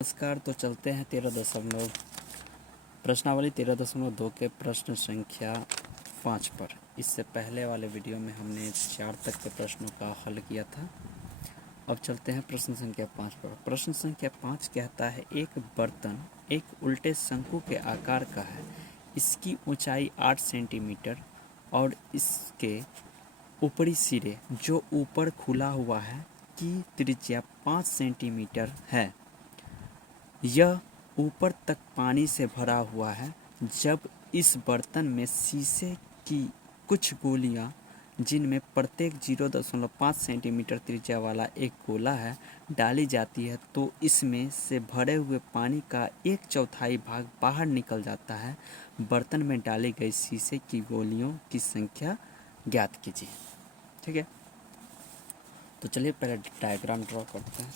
नमस्कार। तो चलते हैं 13 दशमलव प्रश्नावली 13.2 के प्रश्न संख्या 5 पर। इससे पहले वाले वीडियो में हमने 4 तक के प्रश्नों का हल किया था। अब चलते हैं प्रश्न संख्या 5 पर। प्रश्न संख्या 5 कहता है, एक बर्तन एक उल्टे शंकु के आकार का है। इसकी ऊंचाई 8 सेंटीमीटर और इसके ऊपरी सिरे जो ऊपर खुला हुआ है की त्रिज्या 5 सेंटीमीटर है। यह ऊपर तक पानी से भरा हुआ है। जब इस बर्तन में शीशे की कुछ गोलियां, जिनमें प्रत्येक 0.5 सेंटीमीटर त्रिज्या वाला एक गोला है, डाली जाती है तो इसमें से भरे हुए पानी का 1/4 भाग बाहर निकल जाता है। बर्तन में डाली गई शीशे की गोलियों की संख्या ज्ञात कीजिए। ठीक है, तो चलिए पहले डायग्राम ड्रॉ करते हैं।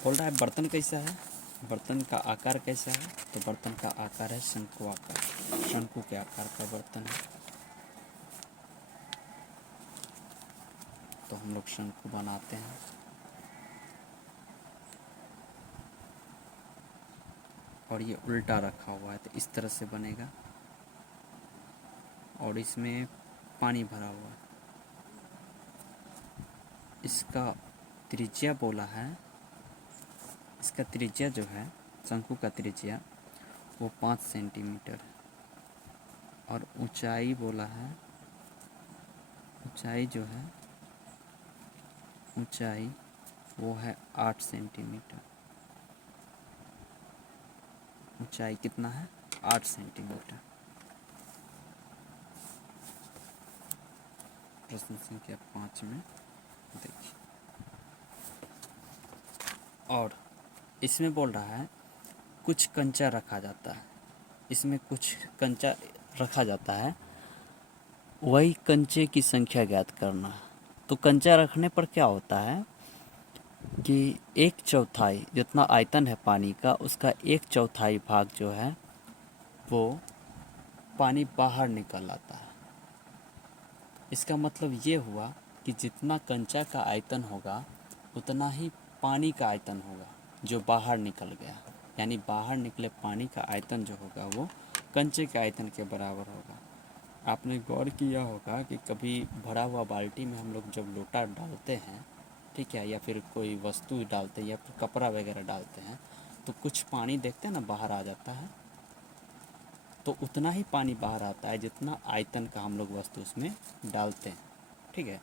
बोल रहा है बर्तन कैसा है, बर्तन का आकार कैसा है। तो बर्तन का आकार है शंकु आकार, शंकु के आकार का बर्तन है। तो हम लोग शंकु बनाते हैं। और ये उल्टा रखा हुआ है तो इस तरह से बनेगा और इसमें पानी भरा हुआ है। इसका त्रिज्या बोला है, इसका त्रिज्या जो है शंकु का त्रिज्या वो 5 सेंटीमीटर और ऊंचाई बोला है, ऊंचाई जो है ऊंचाई वो है 8 सेंटीमीटर। ऊंचाई कितना है? 8 सेंटीमीटर। प्रश्न संख्या 5 में देखिए, और इसमें बोल रहा है कुछ कंचा रखा जाता है। इसमें कुछ कंचा रखा जाता है, वही कंचे की संख्या ज्ञात करना है। तो कंचा रखने पर क्या होता है कि 1/4 जितना आयतन है पानी का, उसका 1/4 भाग जो है वो पानी बाहर निकल आता है। इसका मतलब ये हुआ कि जितना कंचा का आयतन होगा उतना ही पानी का आयतन होगा जो बाहर निकल गया। यानी बाहर निकले पानी का आयतन जो होगा वो कंचे के आयतन के बराबर होगा। आपने गौर किया होगा कि कभी भरा हुआ बाल्टी में हम लोग जब लोटा डालते हैं, ठीक है, या फिर कोई वस्तु डालते हैं या फिर कपड़ा वगैरह डालते हैं, तो कुछ पानी देखते हैं ना बाहर आ जाता है। तो उतना ही पानी बाहर आता है जितना आयतन का हम लोग वस्तु उसमें डालते हैं। ठीक है,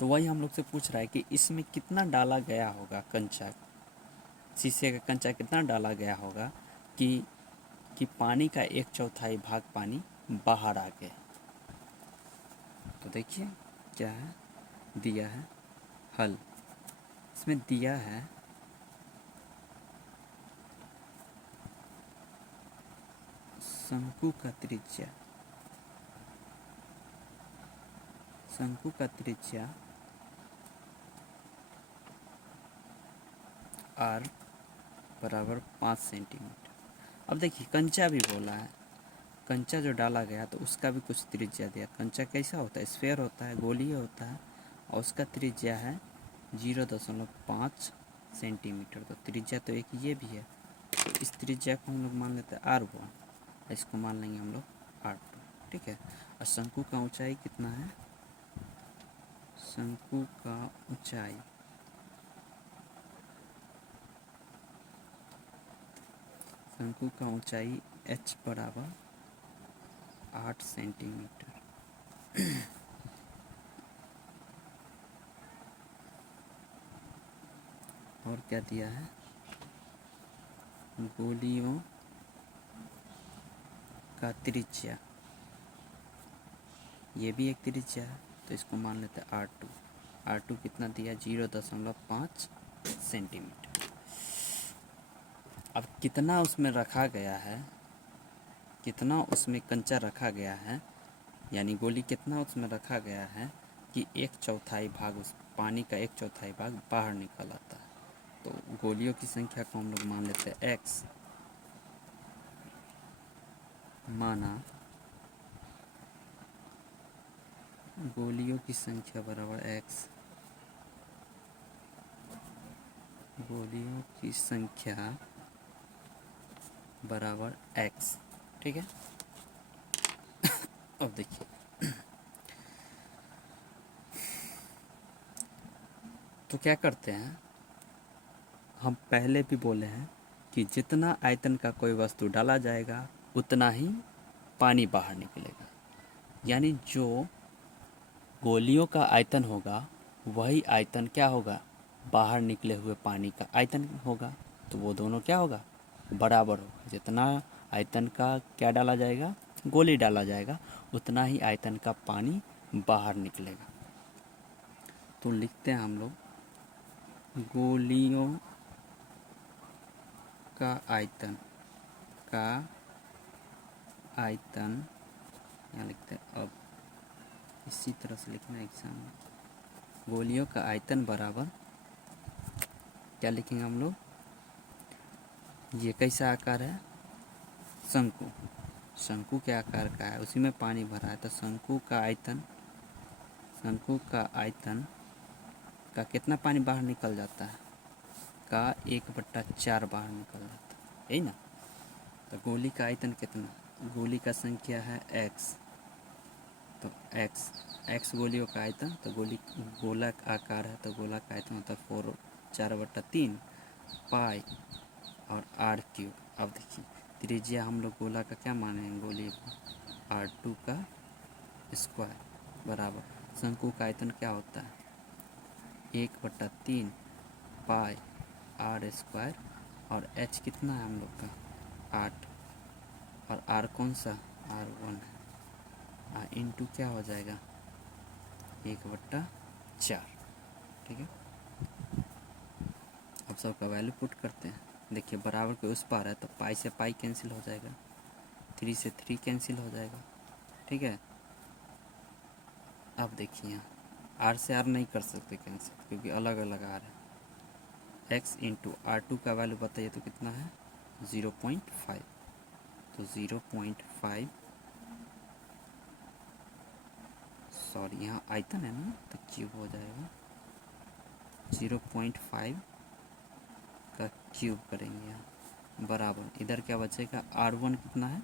तो वही हम लोग से पूछ रहा है कि इसमें कितना डाला गया होगा कंचा, शीशे का कंचा कितना डाला गया होगा कि पानी का 1/4 भाग पानी बाहर आ गया। तो देखिए क्या है, दिया है हल। इसमें दिया है शंकु का त्रिज्या, शंकु का त्रिज्या r बराबर 5 सेंटीमीटर। अब देखिए कंचा भी बोला है, कंचा जो डाला गया तो उसका भी कुछ त्रिज्या दिया। कंचा कैसा होता है? स्फेयर होता है, गोलीय होता है और उसका त्रिज्या है 0.5 सेंटीमीटर। तो त्रिज्या तो एक ये भी है, तो इस त्रिज्या को हम लोग मान लेते हैं r1, इसको मान लेंगे हम लोग r2। ठीक है, और शंकु का ऊंचाई कितना है? शंकु का ऊंचाई शंकु का ऊंचाई h बराबर 8 सेंटीमीटर। और क्या दिया है? गोलियों का त्रिज्या, ये भी एक त्रिज्या है तो इसको मान लेते हैं r2। r2 कितना दिया? 0.5 सेंटीमीटर। अब कितना उसमें रखा गया है, कितना उसमें कंचा रखा गया है, यानी गोली कितना उसमें रखा गया है कि 1/4 भाग उस पानी का 1/4 भाग बाहर निकल आता है। तो गोलियों की संख्या को हम लोग मान लेते हैं x, माना गोलियों की संख्या बराबर x। गोलियों की संख्या बराबर x। ठीक है, अब देखिए तो क्या करते हैं, हम पहले भी बोले हैं कि जितना आयतन का कोई वस्तु डाला जाएगा उतना ही पानी बाहर निकलेगा। यानी जो गोलियों का आयतन होगा वही आयतन क्या होगा, बाहर निकले हुए पानी का आयतन होगा। तो वो दोनों क्या होगा, बराबर होगा। जितना आयतन का क्या डाला जाएगा, गोली डाला जाएगा, उतना ही आयतन का पानी बाहर निकलेगा। तो लिखते हैं हम लोग, गोलियों का आयतन यहाँ लिखते हैं। अब इसी तरह से लिखना है एग्जाम में, गोलियों का आयतन बराबर क्या लिखेंगे हम लोग, ये कैसा आकार है, शंकु। शंकु के आकार का है, उसी में पानी भरा है, तो शंकु का आयतन का कितना पानी बाहर निकल जाता है, का 1/4 बाहर निकल जाता है, यही ना। तो गोली का आयतन कितना, गोली का संख्या है x, तो x गोलियों का आयतन, तो गोला का आकार है तो गोला का आयतन होता है 4/3 पाई और r³। अब देखिए त्रिज्या हम लोग गोला का क्या मानेंगे, गोली को r2 का स्क्वायर बराबर शंकु का आयतन क्या होता है 1/3 पाई r² और h कितना है हम लोग का 8 और r कौन सा r1 है, इंटू क्या हो जाएगा 1/4। ठीक है, अब सबका वैल्यू पुट करते हैं। देखिए बराबर के उस पार है तो पाई से पाई कैंसिल हो जाएगा, 3 से 3 कैंसिल हो जाएगा। ठीक है, अब देखिए यहाँ r से r नहीं कर सकते कैंसिल क्योंकि अलग अलग r है। x इंटू r2 का वैल्यू बताइए तो कितना है 0.5, तो 0.5 सॉरी यहाँ आयतन है ना तो क्यूब हो जाएगा, 0.5 का क्यूब करेंगे यहाँ बराबर इधर क्या बचेगा r1 कितना है,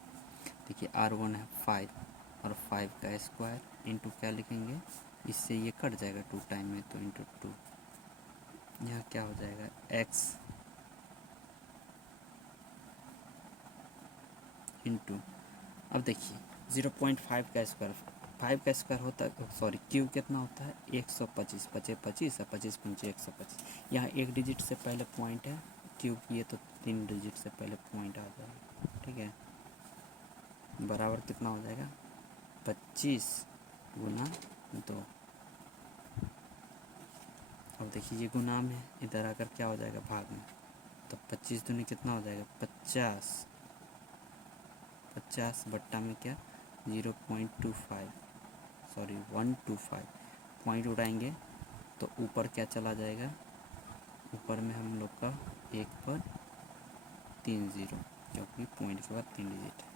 देखिए r1 है 5 और 5 का स्क्वायर इंटू क्या लिखेंगे, इससे ये कट जाएगा 2 टाइम में तो इंटू 2, यहाँ क्या हो जाएगा x इंटू, अब देखिए 0.5 का स्क्वायर 5 का स्क्वायर होता है, सॉरी क्यूब कितना होता है 125, 25 25 और 25 पंचे 125। यहाँ एक डिजिट से पहले पॉइंट है, क्यूब किए तो 3 डिजिट से पहले पॉइंट आ जाएगा। ठीक है, बराबर कितना हो जाएगा 25 गुना 2। अब देखिए ये गुना में इधर आकर क्या हो जाएगा भाग में, तो 25 दूनी कितना हो जाएगा 50, 50 बट्टा में क्या 0.25 सॉरी 125 पॉइंट उड़ाएंगे तो ऊपर क्या चला जाएगा, ऊपर में हम लोग का 1 पर 3 0 क्योंकि पॉइंट के बाद 3 डिजिट है।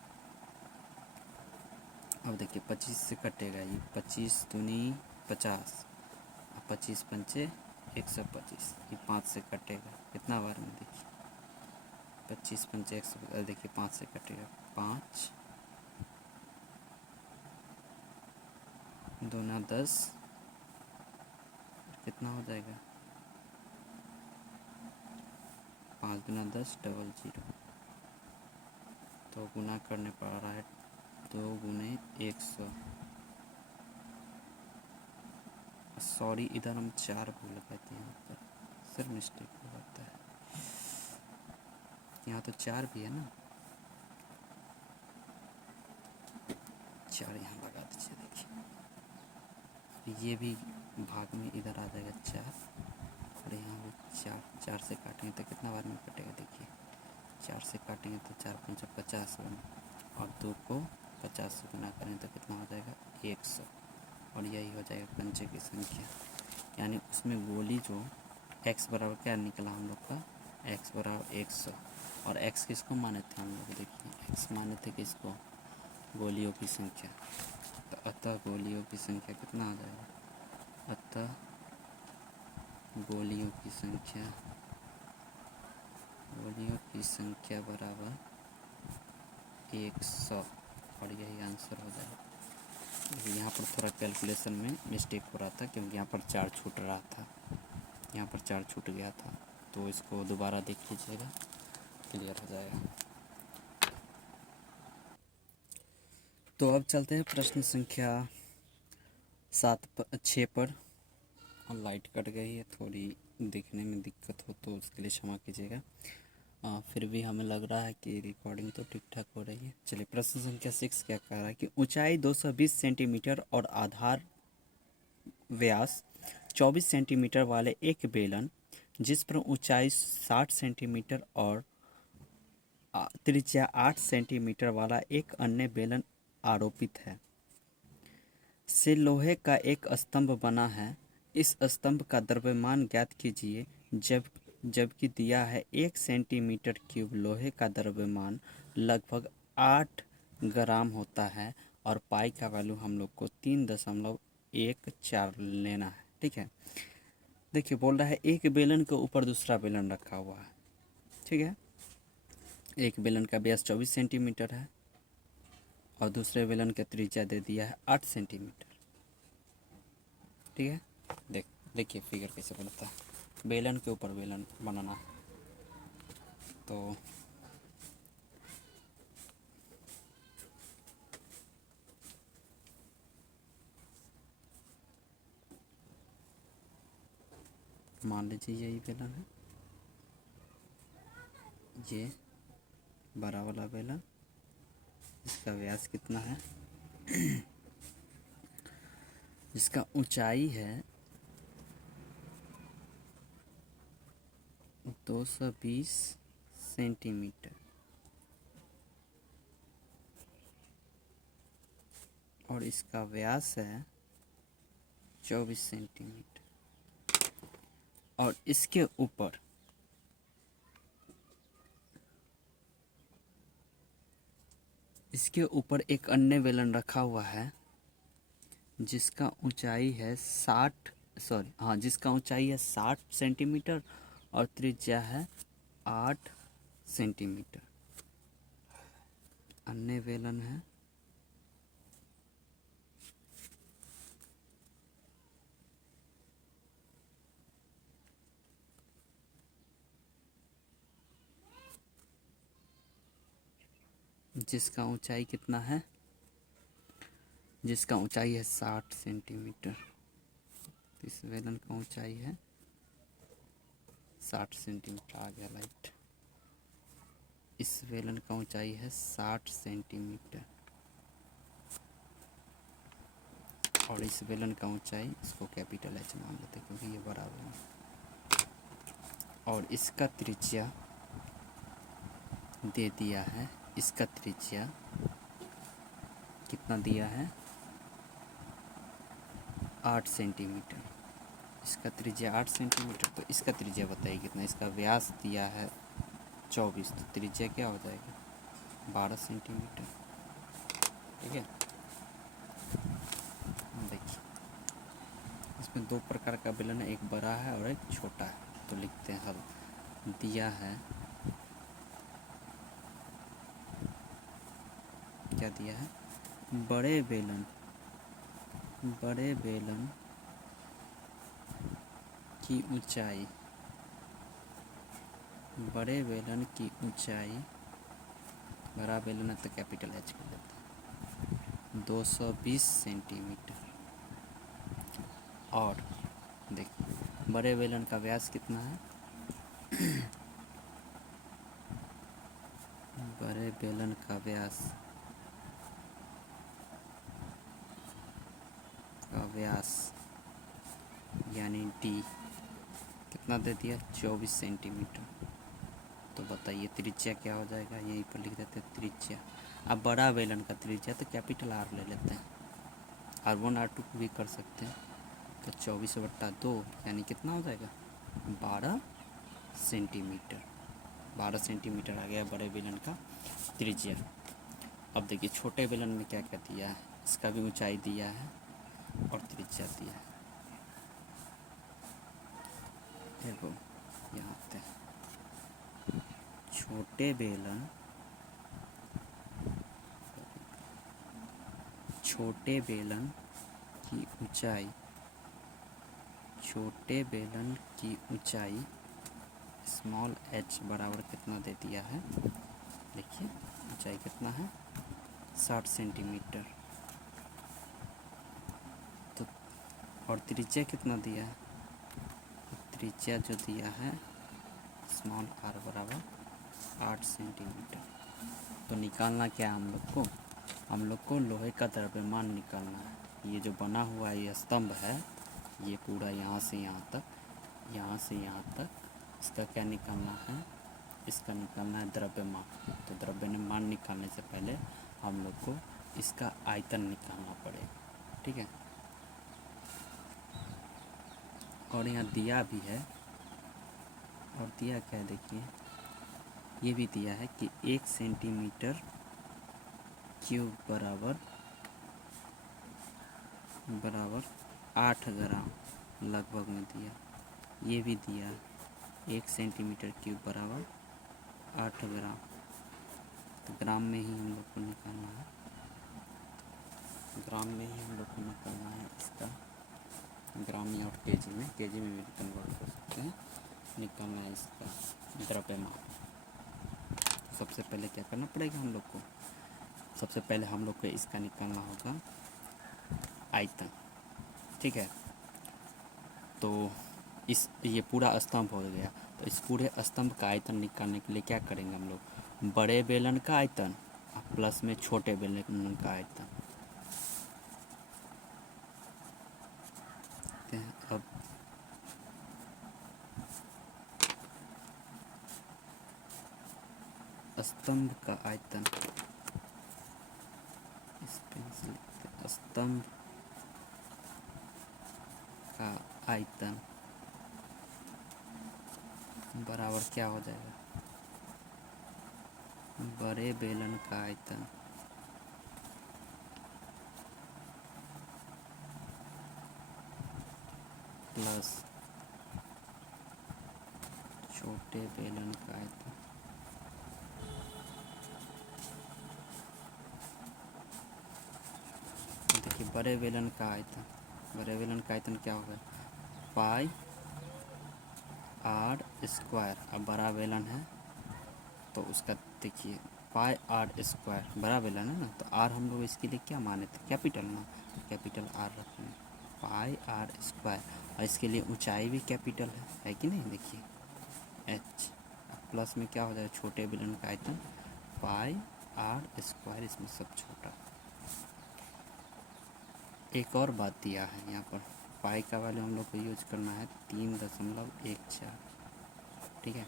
अब देखिए 25 से कटेगा ये 25 दूनी 50 और 25 पंचे 125, ये 5 से कटेगा कितना बार में देखिए 25 पंचे 125, देखिए 5 से कटेगा 5 दूना 10 कितना हो जाएगा 5 दूना 10 डबल 0, तो गुना करने पड़ रहा है 2 गुने 100, सॉरी इधर हम 4 भूल गए थे, यहाँ पर सिर्फ मिस्टेक हो जाता है, यहाँ तो 4 भी है ना, 4 यहाँ लगा दीजिए। देखिए ये भी भाग में इधर आ जाएगा 4 और यहाँ भी 4 से काटेंगे तो कितना बार में कटेगा, देखिए 4 से काटेंगे तो 4 पंचे 50 बना और 2 को 50 से गुना करें तो कितना हो जाएगा 100 और यही हो जाएगा कंचे की संख्या। यानी उसमें गोली जो x बराबर क्या निकला हम लोग का x बराबर 100 और x किसको माने थे हम लोग, देखिए x माने थे किसको, गोलियों की संख्या, तो अतः गोलियों की संख्या कितना आ जाएगा, अतः गोलियों की संख्या गोलियों की संख्या बराबर 100 और यही आंसर हो जाएगा। देखिए यहाँ पर थोड़ा कैलकुलेशन में मिस्टेक हो रहा था क्योंकि यहाँ पर 4 छूट रहा था, यहाँ पर 4 छूट गया था, तो इसको दोबारा देख लीजिएगा, क्लियर हो जाएगा। तो अब चलते हैं प्रश्न संख्या 6 पर। और लाइट कट गई है, थोड़ी देखने में दिक्कत हो तो उसके लिए क्षमा कीजिएगा। फिर भी हमें लग रहा है कि रिकॉर्डिंग तो ठीक ठाक हो रही है। चलिए प्रश्न संख्या 6 क्या कह रहा है कि ऊंचाई 220 सेंटीमीटर और आधार व्यास 24 सेंटीमीटर वाले एक बेलन जिस पर ऊंचाई 60 सेंटीमीटर और त्रिज्या 8 सेंटीमीटर वाला एक अन्य बेलन आरोपित है से लोहे का एक स्तंभ बना है। इस स्तंभ का द्रव्यमान ज्ञात कीजिए। जबकि दिया है 1 सेंटीमीटर क्यूब लोहे का द्रव्यमान लगभग 8 ग्राम होता है और पाई का वैल्यू हम लोग को 3.14 लेना है। ठीक है, देखिए बोल रहा है एक बेलन के ऊपर दूसरा बेलन रखा हुआ है। ठीक है, एक बेलन का व्यास 24 सेंटीमीटर है और दूसरे बेलन का त्रिज्या दे दिया है 8 सेंटीमीटर। ठीक है, देखिए फिगर कैसे बनता है। बेलन के ऊपर बेलन बनाना है तो मान लीजिए यही बेलन है, ये बड़ा वाला बेलन, इसका व्यास कितना है, इसका ऊंचाई है 220 सेंटीमीटर और इसका व्यास है 24 सेंटीमीटर और इसके ऊपर एक अन्य बेलन रखा हुआ है जिसका ऊंचाई है 60 सेंटीमीटर और त्रिज्या है 8 सेंटीमीटर। अन्य बेलन है जिसका ऊंचाई कितना है, जिसका ऊंचाई है 60 सेंटीमीटर। इस बेलन का ऊंचाई है 60 सेंटीमीटर, आ गया लाइट। इस बेलन का ऊंचाई है 60 सेंटीमीटर और इस बेलन का ऊंचाई, इसको कैपिटल एच मान लेते क्योंकि ये बड़ा बेलन, और इसका त्रिज्या दे दिया है, इसका त्रिज्या कितना दिया है 8 सेंटीमीटर। इसका त्रिज्या 8 सेंटीमीटर, तो इसका त्रिज्या बताइए कितना। इसका व्यास दिया है 24, तो त्रिज्या क्या हो जाएगी 12 सेंटीमीटर। ठीक है, देखिए इसमें दो प्रकार का बेलन है, एक बड़ा है और एक छोटा है। तो लिखते हैं हल। दिया है, क्या दिया है, बड़े बेलन की ऊंचाई, बड़े बेलन की ऊंचाई, बड़ा बेलन है तो कैपिटल एच कर लेते हैं, 220 सेंटीमीटर। और देखिए बड़े बेलन का व्यास कितना है, बड़े बेलन का व्यास यानी डी कितना दे दिया 24 सेंटीमीटर। तो बताइए त्रिज्या क्या हो जाएगा, यहीं पर लिख देते हैं त्रिज्या। अब बड़ा बेलन का त्रिज्या तो कैपिटल आर ले लेते हैं, R1 R2 भी कर सकते हैं। तो 24/2 यानी कितना हो जाएगा 12 सेंटीमीटर। 12 सेंटीमीटर आ गया बड़े बेलन का त्रिज्या। अब देखिए छोटे बेलन में क्या क्या दिया है, इसका भी ऊंचाई दिया है और त्रिज्या दिया है। देखो यहाँ पे छोटे बेलन छोटे बेलन की ऊंचाई छोटे बेलन की ऊंचाई स्मॉल h बराबर कितना दे दिया है, देखिए ऊंचाई कितना है 60 सेंटीमीटर। तो और त्रिज्या कितना दिया है, त्रिज्या जो दिया है स्मॉल r बराबर 8 सेंटीमीटर। तो निकालना क्या है हम लोग को लोहे का द्रव्यमान निकालना है। ये जो बना हुआ ये स्तंभ है, ये पूरा यहाँ से यहाँ तक इसका क्या निकालना है, इसका निकालना है द्रव्यमान। तो द्रव्यमान निकालने से पहले हम लोग को इसका आयतन निकालना पड़ेगा, ठीक है। और यहाँ दिया भी है, और दिया क्या है देखिए, ये भी दिया है कि 1 सेंटीमीटर क्यूब बराबर 8 ग्राम लगभग में दिया। ये भी दिया 1 सेंटीमीटर क्यूब बराबर 8 ग्राम। तो ग्राम में ही हम लोग को निकालना है, ग्राम में ही हम लोग को निकालना है इसका, ग्राम में और केजी में भी कन्वर्ट कर सकते हैं। निकालना है इसका द्रव्यमान। सबसे पहले क्या करना पड़ेगा हम लोग को, सबसे पहले हम लोग को इसका निकालना होगा आयतन, ठीक है। तो ये पूरा स्तंभ हो गया। तो इस पूरे स्तंभ का आयतन निकालने के लिए क्या करेंगे हम लोग, बड़े बेलन का आयतन प्लस में छोटे बेलन का आयतन। अब स्तंभ का आयतन, इस पेंसिल से स्तंभ का आयतन बराबर क्या हो जाएगा, बड़े बेलन का आयतन प्लस छोटे बेलन का आयतन। देखिए बड़े बेलन का आयतन क्या होगा, पाई आर स्क्वायर। अब बड़ा बेलन है तो उसका देखिए पाई आर स्क्वायर, बड़ा बेलन है ना, तो आर हम लोग इसके लिए क्या माने थे, कैपिटल ना, कैपिटल आर रखें, पाई आर स्क्वायर। और इसके लिए ऊंचाई भी कैपिटल है कि नहीं, देखिए एच। प्लस में क्या हो जाएगा, छोटे बेलन का आयतन पाई आर स्क्वायर, इसमें सब छोटा। एक और बात दिया है यहाँ पर, पाई का वैल्यू हम लोग को यूज करना है 3.14, ठीक है।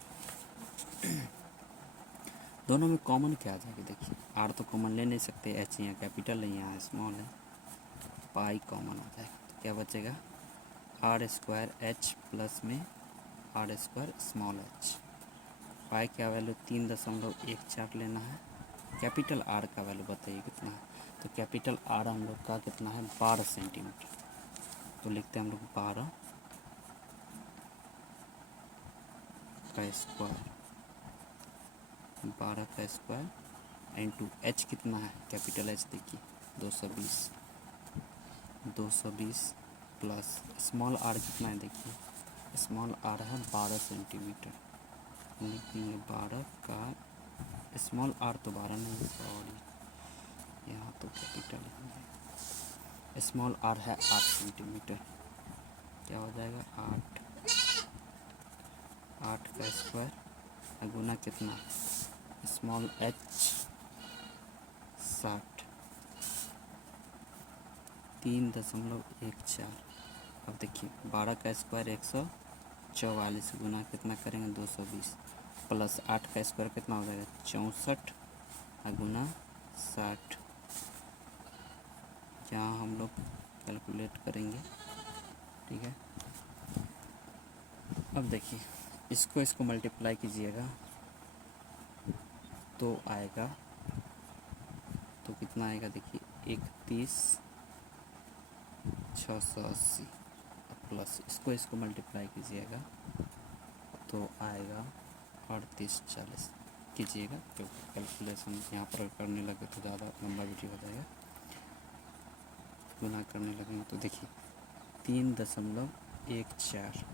दोनों में कॉमन क्या आ जाएगा, देखिए आर तो कॉमन ले नहीं सकते, एच यहाँ कैपिटल है यहाँ स्मॉल है, पाई कॉमन आ जाएगा। तो क्या बचेगा, आर स्क्वायर एच प्लस में आर स्क्वायर स्मॉल एच। पाई का वैल्यू 3.14 लेना है। कैपिटल आर का वैल्यू बताइए कितना है, तो कैपिटल आर हम लोग का कितना है 12 सेंटीमीटर। तो लिखते हैं हम लोग 12 का स्क्वायर इंटू एच कितना है, कैपिटल एच देखिए 220 प्लस स्मॉल आर कितना है, देखिए स्मॉल आर है 12 सेंटीमीटर। लिखेंगे 12 का स्मॉल आर तो 12 नहीं, सॉरी यहाँ तो कैपिटल है। स्मॉल आर है 8 सेंटीमीटर, क्या हो जाएगा 8 का स्क्वायर गुना कितना, स्मॉल एच 60, 3.14। अब देखिए 12 का स्क्वायर 144 गुना कितना करेंगे 220, प्लस 8 का स्क्वायर कितना हो जाएगा 64 गुना 60। यहाँ हम लोग कैलकुलेट करेंगे, ठीक है। अब देखिए इसको मल्टीप्लाई कीजिएगा तो आएगा, तो कितना आएगा देखिए 31,680 प्लस इसको मल्टीप्लाई कीजिएगा तो आएगा 3840। कीजिएगा, क्योंकि कैलकुलेशन यहाँ पर करने लगे तो ज़्यादा लंबा वीडियो हो जाएगा। गुना करने लगेंगे तो देखिए 3.14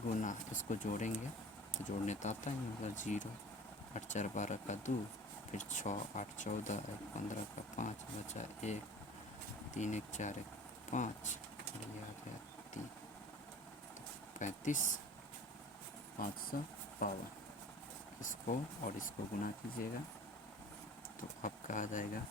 गुना, इसको जोड़ेंगे तो जोड़ने तो आता ही होगा 0, 8 4 12 का 2, फिर 6 8 14 और 15 का 5 बचा 1, 3 1 4 1 5 और ये आ गया 3, 35 552। इसको और इसको गुना कीजिएगा तो आपका आ जाएगा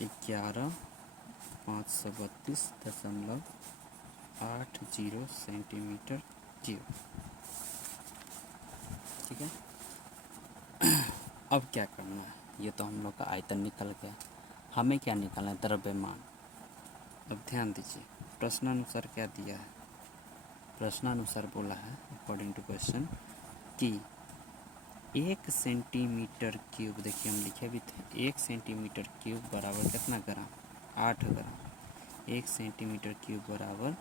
11,532.80 सेंटीमीटर क्यूब। ठीक है, अब क्या करना है, ये तो हम लोग का आयतन निकल गया, हमें क्या निकालना है, द्रव्यमान। अब ध्यान दीजिए प्रश्नानुसार क्या दिया है। प्रश्नानुसार बोला है अकॉर्डिंग टू क्वेश्चन कि 1 सेंटीमीटर क्यूब, देखिए हम लिखे भी थे 1 सेंटीमीटर क्यूब बराबर कितना ग्राम, 8 ग्राम। 1 सेंटीमीटर क्यूब बराबर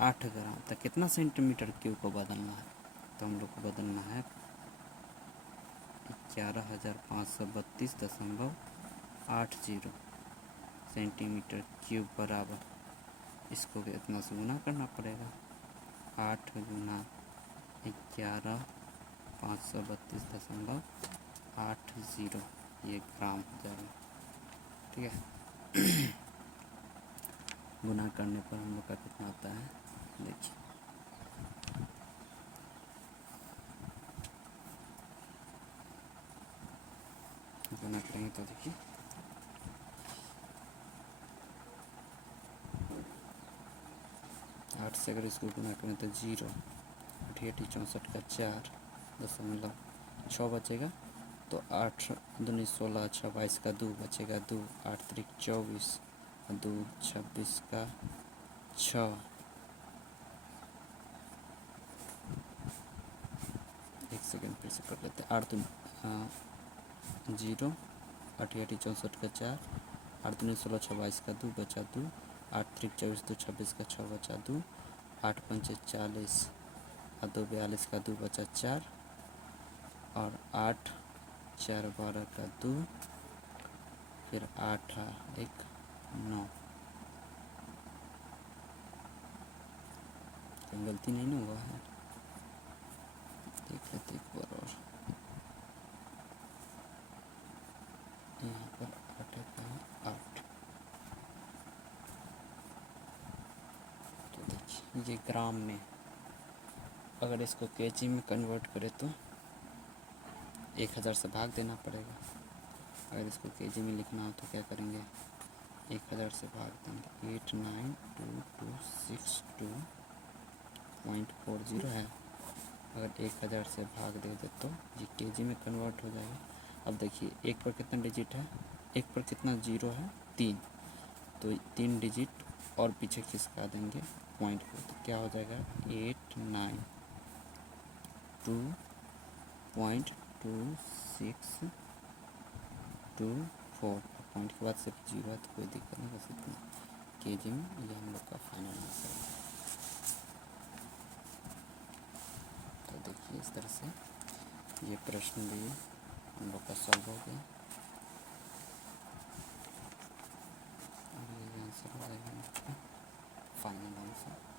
8 ग्राम। तो कितना सेंटीमीटर क्यूब को बदलना है, तो हम लोग को बदलना है 11,532.80 सेंटीमीटर क्यूब बराबर, इसको कितना से गुना करना पड़ेगा, 8 गुना 11,532.80, ये ग्राम हो जाएगा। ठीक है, गुना करने पर हम लोग का कितना आता है, देखिए गुना करेंगे तो देखिए 8 से अगर इसको गुना करें तो 0, 8 64 का 4.6 बचेगा, तो 8 दूनी 16, 6 22 का 2 बचेगा 2, 8 3 24, 2 26 का 6, एक सेकेंड फिर से कर लेते हैं, 8 0, 8 64 का 4, 8 दूनी 16, 6 22 का 2 बचा 2, 8 3 24, 2 26 का 6 बचा 2, 8 5 40 और 2 42 का 2 बचा 4, और 8 4 12 का 2, फिर 8 1 9। कहीं गलती नहीं ना हुआ है, देख लेते एक बार और, यहाँ पर 8 का 8। तो देखिए ये ग्राम में, अगर इसको केजी में कन्वर्ट करें तो 1000 से भाग देना पड़ेगा। अगर इसको केजी में लिखना हो तो क्या करेंगे, 1000 से भाग देंगे, 89262.40 है। अगर 1000 से भाग दे दे तो ये केजी में कन्वर्ट हो जाएगा। अब देखिए एक पर कितना डिजिट है, एक पर कितना जीरो है, 3, तो 3 डिजिट और पीछे खिसका देंगे पॉइंट को, तो क्या हो जाएगा 892.2624। पॉइंट के बाद सिर्फ जीरो है तो कोई दिक्कत नहीं, बस इतना केजी में, ये हम लोग का फाइनल आंसर है। तो देखिए इस तरह से ये प्रश्न भी हम लोग का सॉल्व हो गया।